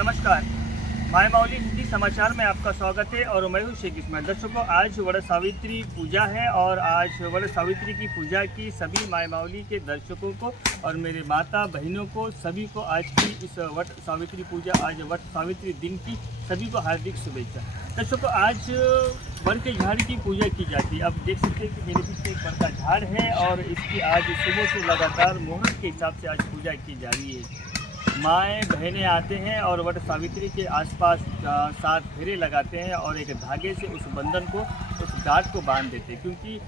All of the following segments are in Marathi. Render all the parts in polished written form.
नमस्कार, माय माऊली हिंदी समाचार में आपका स्वागत है और मैं हूं शेख इस्माइल। दर्शकों, आज वट सावित्री पूजा है और आज वट सावित्री की पूजा की सभी माय माऊली के दर्शकों को और मेरे माता बहनों को सभी को आज की इस वट सावित्री पूजा, आज वट सावित्री दिन की सभी को हार्दिक शुभेच्छा। दर्शकों, आज वर के झाड़ की पूजा की जाती है। अब देख सकते हैं कि मेरे पीछे एक वर का झाड़ है और इसकी आज सुबह से लगातार मुहूर्त के हिसाब से आज पूजा की जा रही है। माएँ बहनें आते हैं और वट सावित्री के आसपास 7 फेरे लगाते हैं और एक धागे से उस बंधन को, उस गांठ को बांध देते हैं, क्योंकि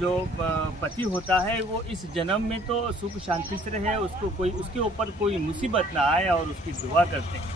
जो पति होता है वो इस जन्म में तो सुख शांति से रहे, उसके ऊपर कोई मुसीबत ना आए और उसकी दुआ करते हैं।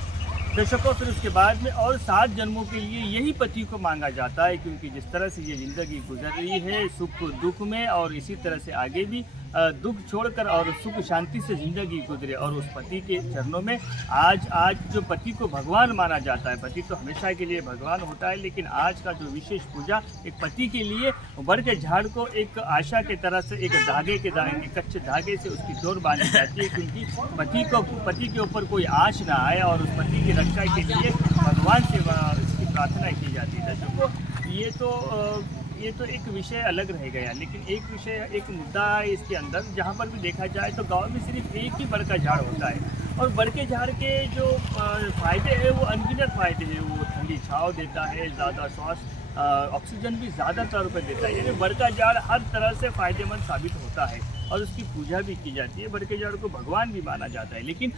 दर्शकों, फिर उसके बाद में और 7 जन्मों के लिए यही पति को मांगा जाता है, क्योंकि जिस तरह से ये ज़िंदगी गुजर रही है सुख दुख में, और इसी तरह से आगे भी दुख छोड़कर और सुख शांति से ज़िंदगी गुजरे। और उस पति के चरणों में आज जो पति को भगवान माना जाता है, पति तो हमेशा के लिए भगवान होता है, लेकिन आज का जो विशेष पूजा एक पति के लिए वर के झाड़ को एक आशा के तरह से एक धागे के कच्चे धागे से उसकी डोर बांधी जाती है, क्योंकि पति के ऊपर कोई आश ना आए और उस पति की रक्षा के लिए भगवान से इसकी प्रार्थना की जाती है। दर्शकों, ये तो एक विषय अलग रह गया, लेकिन एक मुद्दा है इसके अंदर। जहाँ पर भी देखा जाए तो गांव में सिर्फ एक ही वर का झाड़ होता है और वर के झाड़ के जो फ़ायदे हैं वो अनगिनत फ़ायदे हैं। वो ठंडी छाँव देता है, ज़्यादा श्वास ऑक्सीजन भी ज़्यादा तौर पर देता है, यानी वर का झाड़ हर तरह से फ़ायदेमंद साबित होता है और उसकी पूजा भी की जाती है। वर के झाड़ को भगवान भी माना जाता है, लेकिन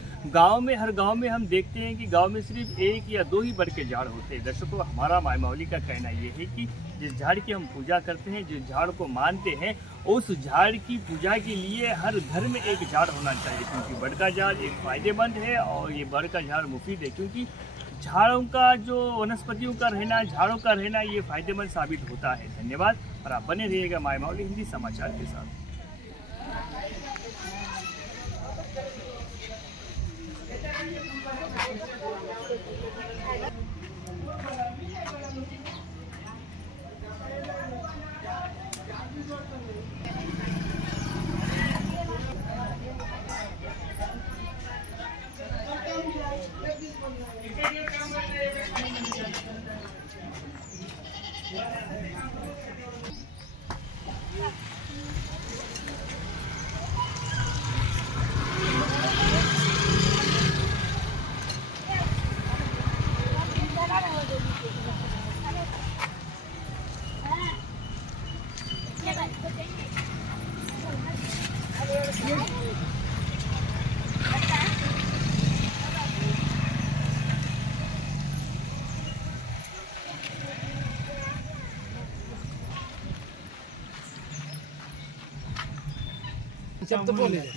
हर गांव में हम देखते हैं कि गांव में सिर्फ 1 या 2 ही वर के झाड़ होते हैं। दर्शकों, हमारा माय माऊली का कहना ये है कि जिस झाड़ की हम पूजा करते हैं, जिस झाड़ को मानते हैं, उस झाड़ की पूजा के लिए हर घर में एक झाड़ होना चाहिए, क्योंकि वर का झाड़ एक फ़ायदेमंद है और ये वर का झाड़ मुफीद है, क्योंकि झाड़ों का जो वनस्पतियों का रहना, झाड़ों का रहना, ये फ़ायदेमंद साबित होता है। धन्यवाद और आप बने रहिएगा माय माऊली हिंदी समाचार के साथ।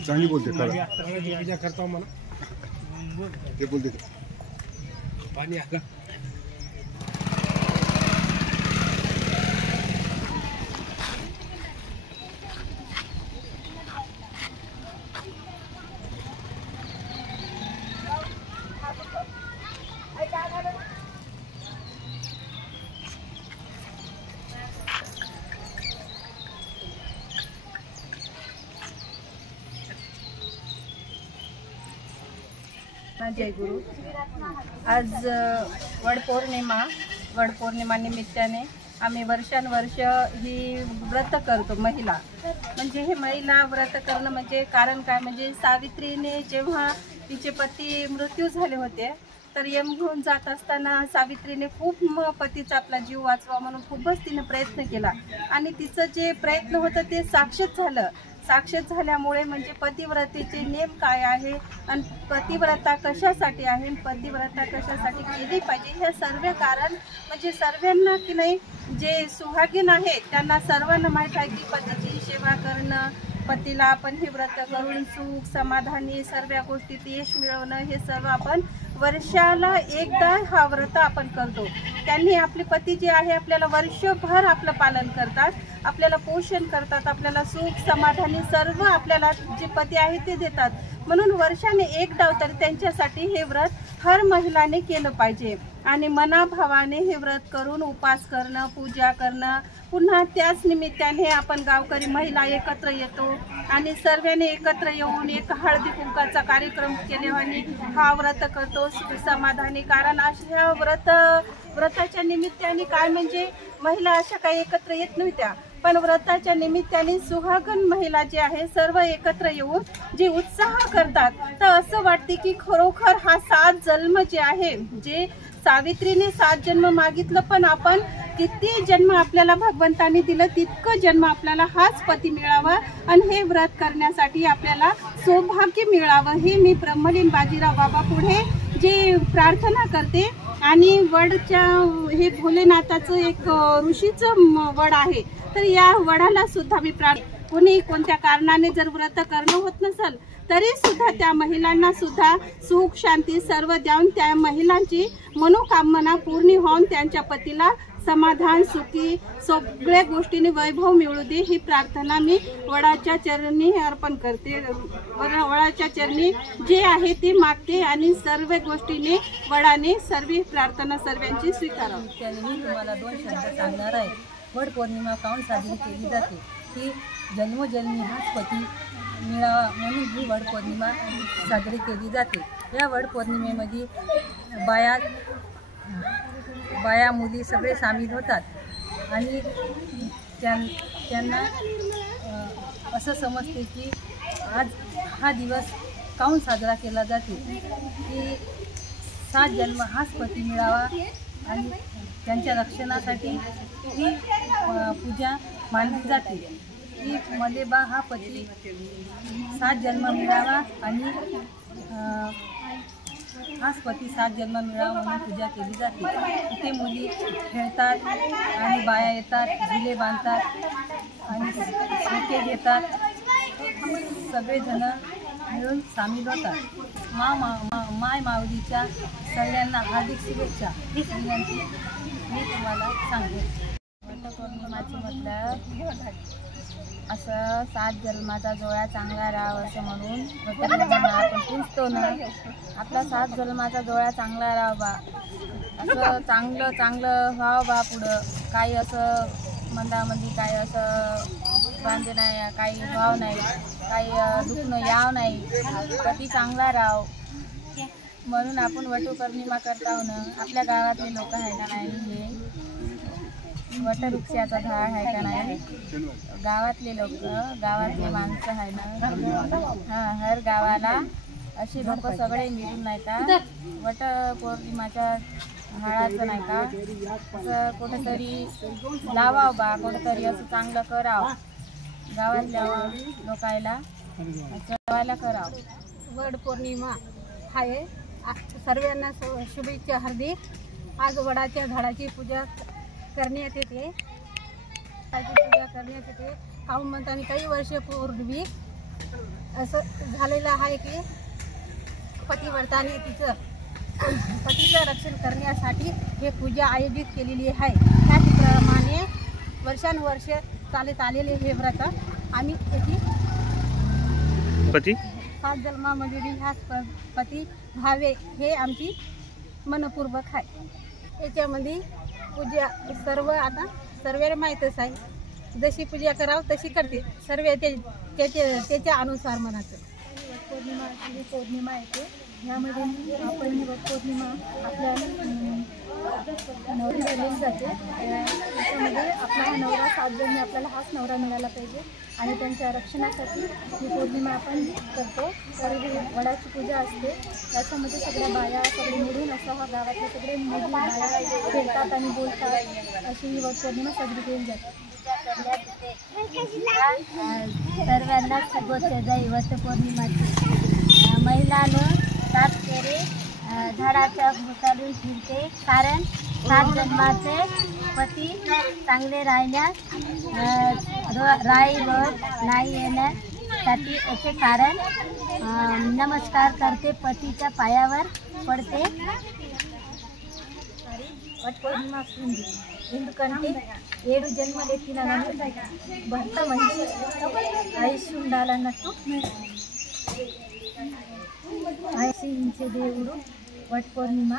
चांगली बोलते पूजा करता हूँ मला ते बोलते पाणी आलं जय गुरु। आज वड पौर्णिमा निमित्ताने आम्ही वर्षानुवर्ष ही व्रत करतो। महिला म्हणजे हे महिला व्रत करणं म्हणजे कारण काय, म्हणजे सावित्रीने जेव्हा तिचे पती मृत्यू झाले होते तर यम घेऊन जात असताना सावित्रीने खूप पतीचा आपला जीव वाचवा म्हणून खूपच तिने प्रयत्न केला आणि तिचं जे प्रयत्न होतं ते साक्षात झालं। साक्षात झाल्यामुळे म्हणजे पतिव्रतेचे नेम काय आहे आणि पतिव्रता कशासाठी आहे, पतिव्रता कशासाठी केली पाहिजे, हे सर्व कारण म्हणजे सर्वांना की नाही, जे सुहागीन आहेत त्यांना सर्वांना माहीत आहे की पतीची सेवा करणं, पतीला आपण हे व्रत करून सुख समाधानी सर्व गोष्टीत यश मिळवणं, हे सर्व आपण वर्षाला एकदा हा व्रत आपण करतो। त्यांनी आपले पती जे आहे आपल्याला वर्षभर आपलं पालन करतात आपल्याला पोषण करतात, आपल्याला सुख समाधानी सर्व आपल्याला जे पती आहे ते देतात. म्हणून वर्षाने एक डाव तर त्यांच्यासाठी हे व्रत हर महिलाने केलं पाहिजे आणि मनाभावाने हे व्रत करून उपास करणं, पूजा करणं. पुन्हा त्याच निमित्ताने आपण गावकरी महिला एकत्र येतो आणि सर्वांनी एकत्र येऊन एक हळदी कुंकाचा कार्यक्रम केल्याने हा व्रत करतो समाधानी. कारण अशा व्रताच्या निमित्ताने काय म्हणजे महिला अशा काही एकत्र येत नव्हत्या, पण व्रताच्या निमित्ताने सुहागण महिला जे आहे सर्व एकत्र येऊन जे उत्साह करतात, तर असं वाटते की खरोखर हा 7 जन्म जे आहे, जे सावित्रीने 7 जन्म मागितलं, पण आपण किती जन्म आपल्याला भगवंताने दिलं तितकं जन्म आपल्याला हाच पती मिळावा आणि हे व्रत करण्यासाठी आपल्याला सौभाग्य मिळावं, हे मी ब्रह्मलीन बाजीराव बाबा पुढे जे प्रार्थना करते. आणि वडच्या हे भोलेनाथाचं एक ऋषीचं वड आहे, तर या वडाला सुद्धा मी कोणी कोणत्या कारणाने जर व्रत करणं होत नसेल तरी सुद्धा त्या महिलांना सुद्धा सुख शांती सर्व देऊन त्या महिलांची मनोकामना पूर्ण होऊन त्यांच्या पतीला समाधान सुखी सगळ्या गोष्टींनी वैभव मिळू दे, ही प्रार्थना मी वडाच्या चरणी अर्पण करते. वडाच्या चरणी जे आहे ते मागते आणि सर्व गोष्टीने वडाने सर्व प्रार्थना सर्वांची स्वीकारावी. मी तुम्हाला 2 शब्द सांगणार आहे. वड पौर्णिमा काऊन साजरी केली जाते की जन्मोजन्मी हाच पती मिळावा म्हणून ही वड पौर्णिमा साजरी केली जाते. या वड पौर्णिमेमध्ये बाया मुली सगळे सामील होतात आणि त्यांना असं समजते की आज हा दिवस काऊन साजरा केला जाते की 7 जन्म हाच पती मिळावा आणि त्यांच्या रक्षणासाठी ही पूजा मानली जाते की मले बा हा पती 7 जन्म मिळावा आणि हाच पती 7 जन्म मिळावा म्हणून पूजा केली जाते. इथे मुली खेळतात आणि बाया येतात, झुले बांधतात आणि सुके घेतात, सगळेजण मिळून सामील होतात. माय माऊलीच्या सगळ्यांना हार्दिक शुभेच्छा ही विनंती मी तुम्हाला सांगेन. वटपौर्णिमाचं म्हटलं असं 7 जन्माचा जोळा चांगला राहावा असं म्हणून वटपौर्णिमा आपण पूजतो ना. आपला 7 जन्माचा जोळा चांगला राहावा असं चांगलं व्हावं बा. पुढं काही असं मंदामध्ये काही असं बांधे नाही, काही भाव नाही, काही दुखणं याव नाही, पती चांगला राहाव म्हणून आपण वटपौर्णिमा करताव ना. आपल्या गावातले लोक आहे का नाही, हे वटवृक्षाचा झाड आहे का नाही, गावातले लोक गावातले माणसं आहे ना, हर गावाला असे लोक सगळे मिळून नाही का वटपौर्णिमाच्या झाडाचं नाही का असं कुठेतरी लावावं बा, कुठेतरी असं चांगलं करावं, गावातल्या लोकायला जेवायला करावं. वड पौर्णिमा आहे सर्वांना शुभेच्छा हार्दिक. आज वडाच्या झाडाची पूजा करण्यात येते, काहून म्हणताना काही वर्षापूर्वी असं झालेलं आहे की पतिव्रताने पतीचं रक्षण करण्यासाठी हे पूजा आयोजित केलेली आहे. त्याचप्रमाणे वर्षानुवर्ष चालत आलेले हे व्रत आम्ही त्याची पती 7 जन्मामध्ये ह्या पती व्हावे हे आमची मनपूर्वक आहे. याच्यामध्ये पूजा आता सर्वांना माहीतच आहे, जशी पूजा करावं तशी करते सर्व त्याच्या अनुसार म्हणायचं. वटपौर्णिमा ही पौर्णिमा येते, यामध्ये आपण ही वटपौर्णिमा आपल्या नवरी केली जाते. त्याच्यामध्ये आपला हा नवरा 7 जन्मी आपल्याला हाच नवरा मिळाला पाहिजे आणि त्यांच्या रक्षणासाठी ही पौर्णिमा आपण करतो. तर ही वडाची पूजा असते, त्याच्यामध्ये सगळ्या बाया सगळे मिळून असं हा गावातले सगळे मुली बाया खेळतात आणि बोलतात, अशी ही वटपौर्णिमा साजरी केली जाते. सर्वांना शुभेच्छा वटपौर्णिमाची. महिलानं 7 फेरे झाडाच्या भोवतालून फिरते, कारण 7 जन्माचे पती चांगले राहण्यास राईवर नाही येण्यासाठी याचे कारण नमस्कार करते, पतीच्या पायावर पडते. वटपौर्णिमा हिंदू कंठी ఏడు జన్మలు ఎత్తినా కానీ భర్త మంచి ఆయుష్ ఉండాలన్నట్టు ఆయుషించే దేవుడు వట్ పౌర్ణిమ